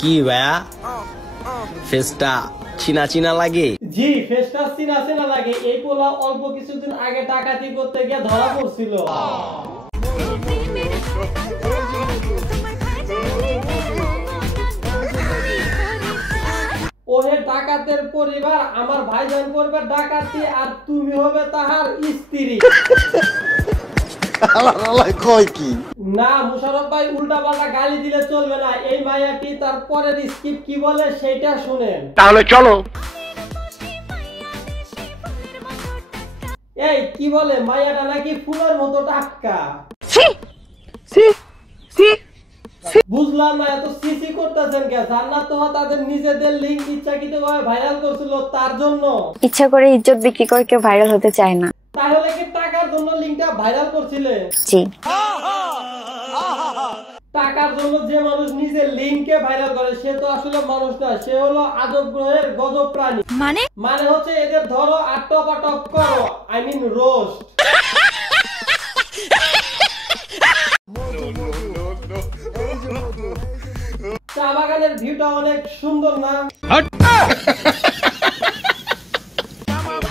কি ভাইয়া ফেসটা চিনা চিনা লাগে? জি ফেসটা চিনা চিনা লাগে। এই পোলা অল্প কিছুদিন আগে ডাকাতি করতে গিয়ে ধরা পড়ছিল। ওহে ডাকাতের পরিবার, আমার ভাইজান করবে ডাকাতি আর তুমি হবে তাহার স্ত্রী। কয় কি না মুশারফ ভাই, উল্টা পাল্টা গালি দিলে চলবে না। এই মায়াটি তার পরের স্কিপ কি বলে সেইটা শুনেন। তাহলে চলো। এই কি বলে মায়াটা নাকি ফুলের মতো টাটকা। বুঝলাম না এত সিসি করতেছেন কে? জান্নাত তো তাদের নিজেদের লিংক ইচ্ছাকৃতভাবে ভাইরাল করছিল তার জন্য। ইচ্ছা করে ইজ্জত বিক্রি করে কেউ ভাইরাল হতে চায় না। তাহলে কি টাকার জন্য লিংকটা ভাইরাল করছিলেন? জি। টাকার জন্য যে মানুষ নিজের লিংকে ভাইরাল করে সে তো আসলে মানুষ না, সে হলো আজব গ্রহের গজব প্রাণী। মানে হচ্ছে এদের ধরো আর টপাটপ করো, আই মিন রোস্ট। চা বাগানের ভিউটা অনেক সুন্দর না?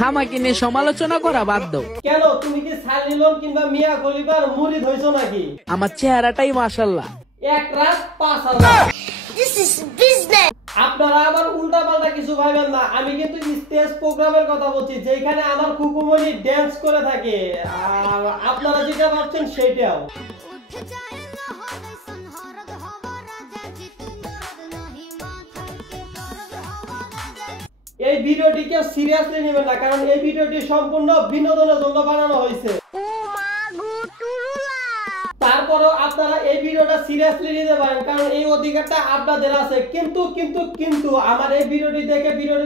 আমাকে নিয়ে সমালোচনা করা বাদ দাও। কেন, তুমি কি সানি লিওন কিংবা মিয়া খলিফার মুরিদ হইছো নাকি? আমার চেহারাটাই মাশাআল্লাহ। এক রাত ৫,০০০। আপনারা আবার উল্টা পাল্টা কিছু ভাবেন না। আমি কিন্তু স্টেজ প্রোগ্রামের কথা বলছি যেখানে আমার কুকুমনি ড্যান্স করে থাকে, আর আপনারা যেটা ভাবছেন সেটাও। এই ভিডিওটি কেউ সিরিয়াসলি নেবেন না, কারণ এই ভিডিওটি সম্পূর্ণ বিনোদনের জন্য বানানো হয়েছে। তারপরেও আপনারা এই ভিডিওটা সিরিয়াসলি নিতে পারেন, কারণ এই অধিকারটা আপনাদের আছে। কিন্তু আমার এই ভিডিওটি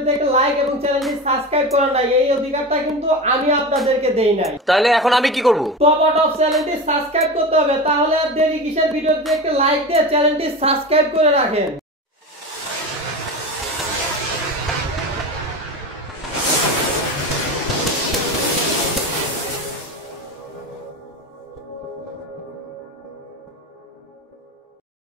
দেখে লাইক এবং চ্যানেলটি সাবস্ক্রাইব করেন নাই, এই অধিকারটা কিন্তু আমি আপনাদেরকে দেই নাই। তাহলে এখন আমি কি করব? টপ আউট অফ চ্যানেলটি সাবস্ক্রাইব করতে হবে। তাহলে আর দেরি কিসের? ভিডিওতে একটা লাইক দিয়ে চ্যানেলটি সাবস্ক্রাইব করে রাখেন।